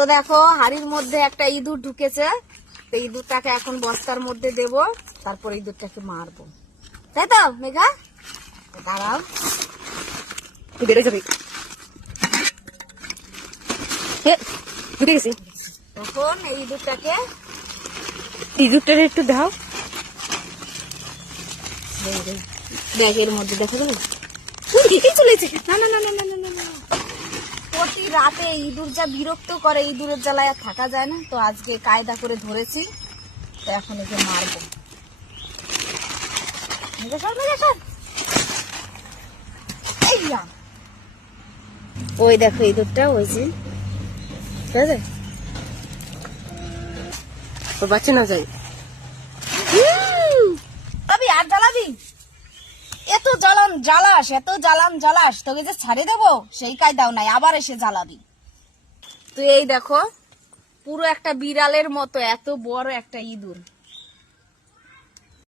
তো দেখো হাড়ির মধ্যে একটা ইঁদুর ঢুকেছে, তো ইঁদুরটাকে এখন বস্তার মধ্যে দেব, তারপর ইঁদুরটাকে মারবো, তাই তো মেঘা? দাঁড়াও, বেড়ে যাবে। ঢুকে গেছি। তখন এই ইঁদুরটাকে ইঁদুরটারে একটু দাও। ব্যাগের মধ্যে দেখা যাবে। চলেছে। না না না না না না না, প্রতি রাতে ইঁদুর যা বিরক্ত করে, ইঁদুরের জ্বালায় আর থাকা যায় না। তো আজকে কায়দা করে ধরেছি, তো এখন একে মারবো। ওই দেখো ইঁদুরটা, ওই যে ওর বাচ্চা না যায়। আর জ্বালাবি, এত জ্বালান জ্বালাস, তোকে যে ছাড়ে দেবো সেই কায়দাও নাই, আবার এসে জ্বালাবি। তো এই দেখো পুরো একটা বিড়ালের মতো এত বড় একটা ইঁদুর,